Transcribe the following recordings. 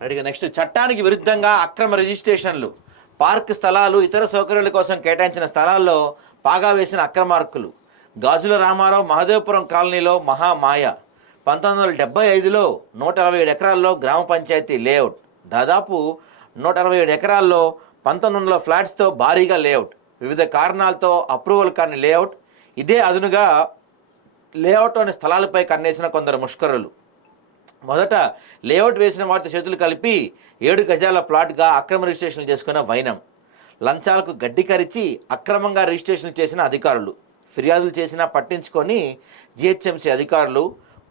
అడిగా నెక్స్ట్, చట్టానికి విరుద్ధంగా అక్రమ రిజిస్ట్రేషన్లు, పార్క్ స్థలాలు, ఇతర సౌకర్యాల కోసం కేటాయించిన స్థలాల్లో పాగా వేసిన అక్రమార్కులు. గాజుల రామారావు మహదేవపురం కాలనీలో మహామాయ. 1975లో 167 ఎకరాల్లో గ్రామ పంచాయతీ లేఅవుట్. దాదాపు 167 ఎకరాల్లో 1900 ఫ్లాట్స్తో భారీగా లేఅవుట్. వివిధ కారణాలతో అప్రూవల్ కాని లేఅవుట్. ఇదే అదునుగా లేఅవుట్లోని స్థలాలపై కన్నేసిన కొందరు ముష్కరులు. మొదట లేఅవుట్ వేసిన వారితో చేతులు కలిపి 7 గజాల ప్లాట్గా అక్రమ రిజిస్ట్రేషన్ చేసుకున్న వైనం. లంచాలకు గడ్డి కరిచి అక్రమంగా రిజిస్ట్రేషన్ చేసిన అధికారులు. ఫిర్యాదులు చేసినా పట్టించుకొని జిహెచ్ఎంసీ అధికారులు.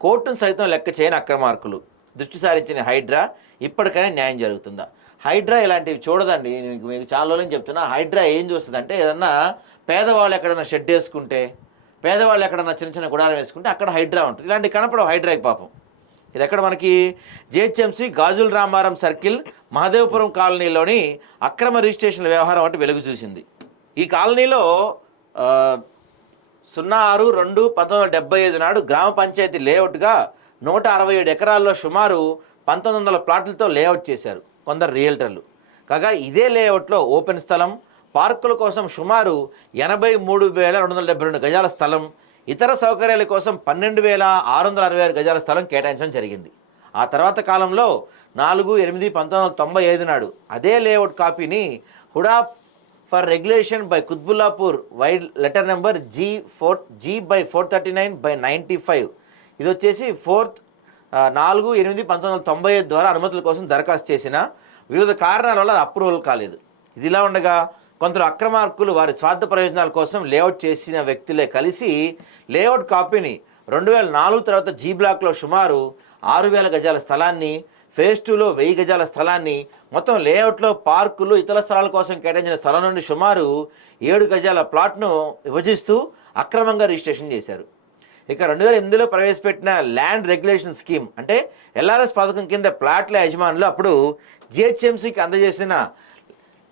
కోర్టును సైతం లెక్క చేయని అక్రమార్కులు. దృష్టి సారించిన హైడ్రా. ఇప్పటికైనా న్యాయం జరుగుతుందా? హైడ్రా ఇలాంటివి చూడదండి. మీకు చాలా రోజులు చెప్తున్నా. హైడ్రా ఏం చూస్తుందంటే, ఏదన్నా పేదవాళ్ళు ఎక్కడన్నా షెడ్ వేసుకుంటే, పేదవాళ్ళు ఎక్కడన్నా చిన్న చిన్న గుడారం వేసుకుంటే అక్కడ హైడ్రా ఉంటుంది. ఇలాంటి కనపడవు హైడ్రాకి పాపం. ఇది ఎక్కడ మనకి జిహెచ్ఎంసీ గాజుల రామారం సర్కిల్ మహదేవపురం కాలనీలోని అక్రమ రిజిస్ట్రేషన్ల వ్యవహారం అంటే వెలుగు చూసింది. ఈ కాలనీలో 06/2/1975 నాడు గ్రామ పంచాయతీ లేఅవుట్గా 167 ఎకరాల్లో సుమారు 1900 ప్లాట్లతో లేఅవుట్ చేశారు కొందరు రియల్టర్లు. కాగా ఇదే లేఅవుట్లో ఓపెన్ స్థలం, పార్కుల కోసం సుమారు 83,272 గజాల స్థలం, ఇతర సౌకర్యాల కోసం 12,666 గజాల స్థలం కేటాయించడం జరిగింది. ఆ తర్వాత కాలంలో 4/8/1995 నాడు అదే లేఅవుట్ కాపీని HUDA for regulation by Quthbullapur vide letter number G/439/95, ఇది వచ్చేసి 4/8/1995 ద్వారా అనుమతుల కోసం దరఖాస్తు చేసిన వివిధ కారణాల వల్ల అది అప్రూవల్ కాలేదు. ఇదిలా ఉండగా కొందరు అక్రమార్కులు వారి స్వార్థ ప్రయోజనాల కోసం లేఅవుట్ చేసిన వ్యక్తులే కలిసి లేఅవుట్ కాపీని 2004 తర్వాత జీ బ్లాక్లో సుమారు 6,000 గజాల స్థలాన్ని, ఫేజ్ 2లో 1000 గజాల స్థలాన్ని, మొత్తం లేఅవుట్లో పార్కులు, ఇతర స్థలాల కోసం కేటాయించిన స్థలం నుండి సుమారు 7 గజాల ప్లాట్ను విభజిస్తూ అక్రమంగా రిజిస్ట్రేషన్ చేశారు. ఇక 2008లో ప్రవేశపెట్టిన ల్యాండ్ రెగ్యులేషన్ స్కీమ్ అంటే ఎల్ఆర్ఎస్ పథకం కింద ప్లాట్ల యజమానులు అప్పుడు జిహెచ్ఎంసీకి అందజేసిన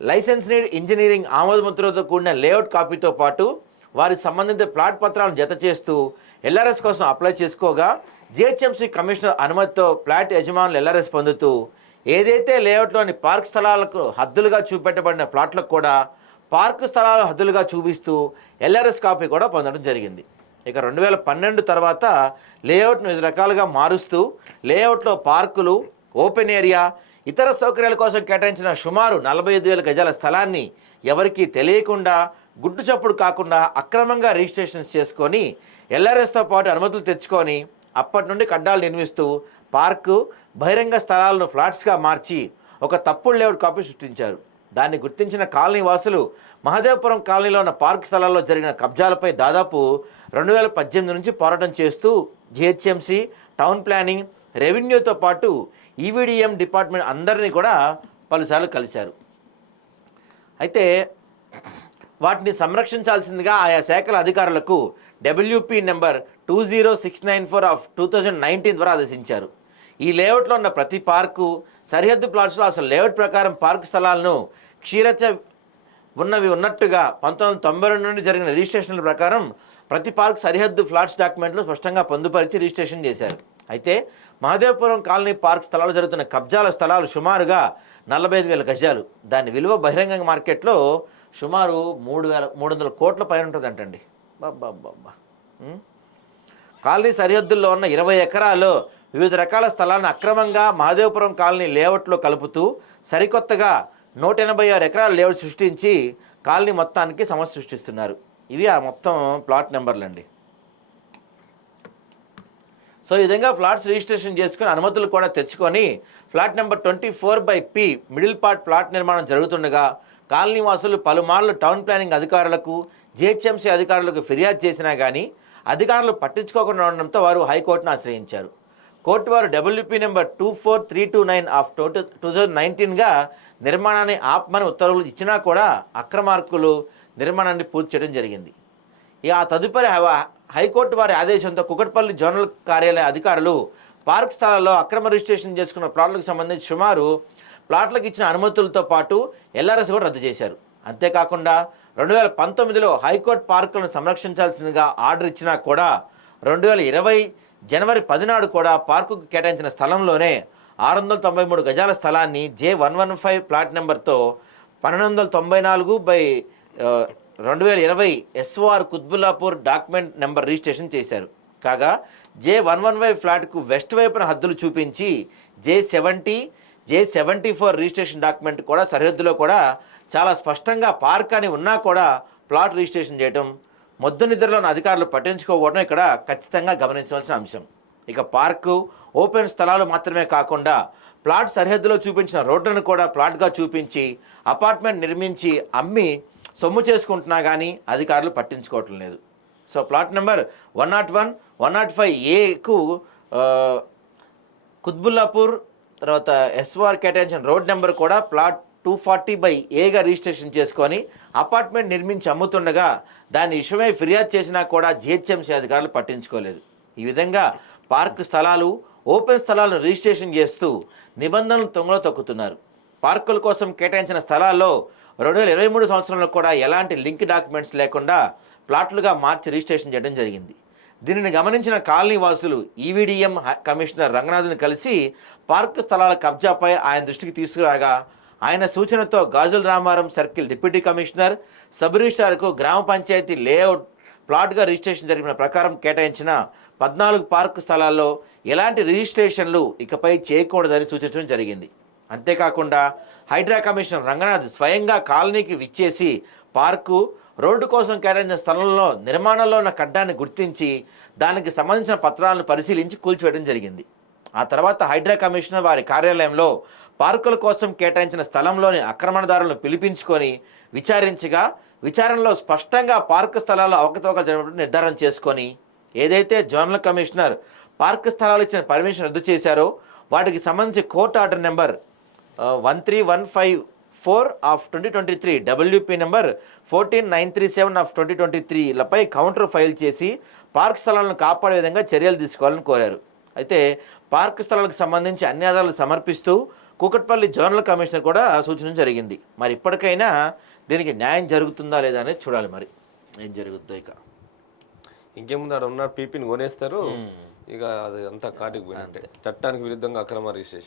లైసెన్స్ నీడ్ ఇంజనీరింగ్ ఆమోదముద్రతో కూడిన లేఅవుట్ కాపీతో పాటు వారి సంబంధిత ప్లాట్ పత్రాలను జత చేస్తూ ఎల్ఆర్ఎస్ కోసం అప్లై చేసుకోగా జిహెచ్ఎంసీ కమిషనర్ అనుమతితో ప్లాట్ యజమానులు ఎల్ఆర్ఎస్ పొందుతూ ఏదైతే లేఅవుట్లోని పార్క్ స్థలాలకు హద్దులుగా చూపెట్టబడిన ప్లాట్లకు కూడా పార్క్ స్థలాలు హద్దులుగా చూపిస్తూ ఎల్ఆర్ఎస్ కాపీ కూడా పొందడం జరిగింది. ఇక 2012 తర్వాత లేఅవుట్ను వివిధ రకాలుగా మారుస్తూ లేఅవుట్లో పార్కులు, ఓపెన్ ఏరియా, ఇతర సౌకర్యాల కోసం కేటాయించిన సుమారు 45,000 గజాల స్థలాన్ని ఎవరికీ తెలియకుండా, గుడ్డు చప్పుడు కాకుండా అక్రమంగా రిజిస్ట్రేషన్స్ చేసుకొని ఎల్ఆర్ఎస్తో పాటు అనుమతులు తెచ్చుకొని అప్పటి నుండి కడ్డాలు నిర్మిస్తూ పార్కు, బహిరంగ స్థలాలను ఫ్లాట్స్గా మార్చి ఒక తప్పుడు లేఅవుట్ కాపీ సృష్టించారు. దాన్ని గుర్తించిన కాలనీ వాసులు మహదేవపురం కాలనీలో ఉన్న పార్క్ స్థలాల్లో జరిగిన కబ్జాలపై దాదాపు 2018 నుంచి పోరాటం చేస్తూ జిహెచ్ఎంసీ, టౌన్ ప్లానింగ్, రెవెన్యూతో పాటు ఈవీడీఎం డిపార్ట్మెంట్ అందరినీ కూడా పలుసార్లు కలిశారు. అయితే వాటిని సంరక్షించాల్సిందిగా ఆయా శాఖల అధికారులకు డబ్ల్యూపీ నెంబర్ 20694/2019 ద్వారా ఆదేశించారు. ఈ లేఅవుట్లో ఉన్న ప్రతి పార్కు, సరిహద్దు ప్లాట్స్లో అసలు లేఅవుట్ ప్రకారం పార్కు స్థలాలను క్షీరత ఉన్నవి ఉన్నట్టుగా 1992 నుండి జరిగిన రిజిస్ట్రేషన్ల ప్రకారం ప్రతి పార్క్ సరిహద్దు ఫ్లాట్స్ డాక్యుమెంట్లు స్పష్టంగా పొందుపరిచి రిజిస్ట్రేషన్ చేశారు. అయితే మహదేవపురం కాలనీ పార్క్ స్థలాలు జరుగుతున్న కబ్జాల స్థలాలు సుమారుగా 45,000 గజాలు. దాని విలువ బహిరంగ మార్కెట్లో సుమారు 300 కోట్ల పైన ఉంటుందంటండి. బాబ్బా. కాలనీ సరిహద్దుల్లో ఉన్న 20 ఎకరాలు వివిధ రకాల స్థలాలను అక్రమంగా మహదేవపురం కాలనీ లేఅవుట్లో కలుపుతూ సరికొత్తగా 186 ఎకరాల లేఅవుట్ సృష్టించి కాలనీ మొత్తానికి సమస్య సృష్టిస్తున్నారు. ఇవి ఆ మొత్తం ప్లాట్ నెంబర్లండి. సో ఈ విధంగా ఫ్లాట్స్ రిజిస్ట్రేషన్ చేసుకుని అనుమతులు కూడా తెచ్చుకొని flat number 24/P middle part plot నిర్మాణం జరుగుతుండగా కాలనీ వాసులు పలుమార్లు టౌన్ ప్లానింగ్ అధికారులకు, జిహెచ్ఎంసీ అధికారులకు ఫిర్యాదు చేసినా కానీ అధికారులు పట్టించుకోకుండా ఉండడంతో వారు హైకోర్టును ఆశ్రయించారు. కోర్టు వారు డబ్ల్యూపీ నెంబర్ 24329/2019గా నిర్మాణాన్ని ఆపమని ఉత్తర్వులు ఇచ్చినా కూడా అక్రమార్కులు నిర్మాణాన్ని పూర్తి చేయడం జరిగింది. ఇక ఆ తదుపరి హైకోర్టు వారి ఆదేశంతో కుకట్పల్లి జోనల్ కార్యాలయ అధికారులు పార్క్ స్థలాల్లో అక్రమ రిజిస్ట్రేషన్ చేసుకున్న ప్లాట్లకు సంబంధించి సుమారు ప్లాట్లకు ఇచ్చిన అనుమతులతో పాటు ఎల్ఆర్ఎస్ కూడా రద్దు చేశారు. అంతేకాకుండా 2019లో హైకోర్టు పార్కులను సంరక్షించాల్సిందిగా ఆర్డర్ ఇచ్చినా కూడా 2020 జనవరి 10 నాడు కూడా పార్కుకు కేటాయించిన స్థలంలోనే 693 గజాల స్థలాన్ని J115 ప్లాట్ నెంబర్తో 1294/2020 SOR Quthbullapur document number registration చేశారు. కాగా J115 ఫ్లాట్కు వెస్ట్ వైపున హద్దులు చూపించి J70, J74 రిజిస్ట్రేషన్ డాక్యుమెంట్ కూడా సరిహద్దులో కూడా చాలా స్పష్టంగా పార్క్ అని ఉన్నా కూడా ప్లాట్ రిజిస్ట్రేషన్ చేయడం మొద్దు నిద్రలోని అధికారులు పట్టించుకోవడం ఇక్కడ ఖచ్చితంగా గమనించవలసిన అంశం. ఇక పార్కు, ఓపెన్ స్థలాలు మాత్రమే కాకుండా ప్లాట్ సరిహద్దులో చూపించిన రోడ్లను కూడా ప్లాట్గా చూపించి అపార్ట్మెంట్ నిర్మించి అమ్మి సొమ్ము చేసుకుంటున్నా కానీ అధికారులు పట్టించుకోవటం లేదు. సో ప్లాట్ నెంబర్ 101, 105Aకు కుత్బుల్లాపూర్ తర్వాత SOR కేటాయించిన రోడ్ నెంబర్ కూడా ప్లాట్ 240/Aగా రిజిస్ట్రేషన్ చేసుకొని అపార్ట్మెంట్ నిర్మించి అమ్ముతుండగా దాని విషయమై ఫిర్యాదు చేసినా కూడా GHMC అధికారులు పట్టించుకోలేదు. ఈ విధంగా పార్క్ స్థలాలు, ఓపెన్ స్థలాలను రిజిస్ట్రేషన్ చేస్తూ నిబంధనలు తొంగలో తొక్కుతున్నారు. పార్కుల కోసం కేటాయించిన స్థలాల్లో 2023 సంవత్సరంలో కూడా ఎలాంటి లింక్ డాక్యుమెంట్స్ లేకుండా ప్లాట్లుగా మార్చి రిజిస్ట్రేషన్ చేయడం జరిగింది. దీనిని గమనించిన కాలనీ వాసులు EVDM కమిషనర్ రంగనాథ్ని కలిసి పార్కు స్థలాల కబ్జాపై ఆయన దృష్టికి తీసుకురాగా ఆయన సూచనతో Gajularamaram circle deputy commissioner, sub రిజిస్ట్రార్కు గ్రామ పంచాయతీ లేఅవుట్ ప్లాట్గా రిజిస్ట్రేషన్ జరిగిన ప్రకారం కేటాయించిన 14 పార్కు స్థలాల్లో ఎలాంటి రిజిస్ట్రేషన్లు ఇకపై చేయకూడదని సూచించడం జరిగింది. అంతేకాకుండా హైడ్రా కమిషనర్ రంగనాథ్ స్వయంగా కాలనీకి విచ్చేసి పార్కు, రోడ్డు కోసం కేటాయించిన స్థలంలో నిర్మాణంలో ఉన్న కడ్డాన్ని గుర్తించి దానికి సంబంధించిన పత్రాలను పరిశీలించి కూల్చివేయడం జరిగింది. ఆ తర్వాత హైడ్రా కమిషనర్ వారి కార్యాలయంలో పార్కుల కోసం కేటాయించిన స్థలంలోని ఆక్రమణదారులను పిలిపించుకొని విచారించగా విచారణలో స్పష్టంగా పార్కు స్థలాల్లో అవకతవకలు జరిగినట్టు నిర్ధారణ చేసుకొని ఏదైతే జోనల్ కమిషనర్ పార్కు స్థలాలు ఇచ్చిన పర్మిషన్ రద్దు చేశారో వాటికి సంబంధించి court order number 13154 of 2023, WP number 14937 of 2023 లపై కౌంటర్ ఫైల్ చేసి పార్క్ స్థలాలను కాపాడే విధంగా చర్యలు తీసుకోవాలని కోరారు. అయితే పార్క్ స్థలాలకు సంబంధించి అన్ని ఆధారాలు సమర్పిస్తూ కూకట్పల్లి జోనల్ కమిషనర్ కూడా సూచించడం జరిగింది. మరి ఇప్పటికైనా దీనికి న్యాయం జరుగుతుందా లేదా అనేది చూడాలి. మరి ఏం జరుగుతుందో ఇక ఇంకేముంది, అక్కడ ఉన్న పీపీని కొనేస్తారు, ఇక అది అంతా కాటికి పోయినట్టే. చట్టానికి విరుద్ధంగా అక్రమ రిజిస్ట్రేషన్.